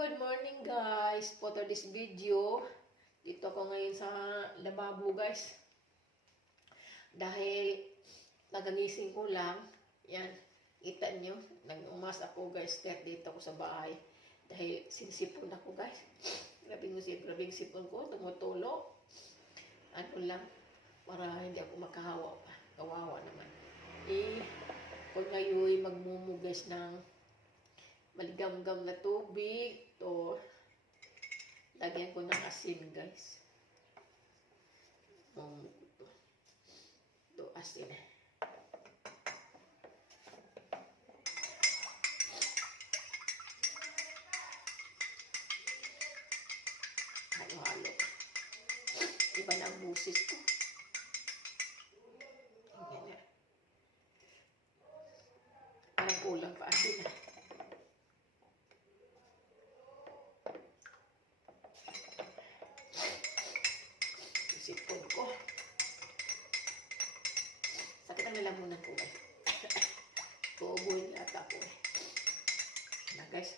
Good morning guys. For this video, dito ako ngayon sa lababo guys. Dahil nagagising ko lang, yan, kita nyo, nag-umas ako guys, dito ako sa bahay. Dahil sinisipon ako guys. Grabing sipon ko, tumutulo. Ano lang, para hindi ako makahawa pa. Kawawa naman. Kung ngayon magmumugas ng maligam-gam na tubig, to lagyan ko ng asin guys. To asin. Halo-halo. Iba na ang busis ko. Ganyan. Parang kulang pa asin na. Sipon ko. Sakit ang lalamunan ko guys. Tuubuhin yata ako eh. Na guys.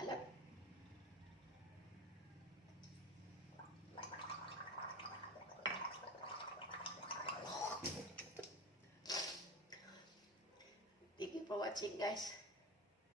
Alat. Thank you for watching guys.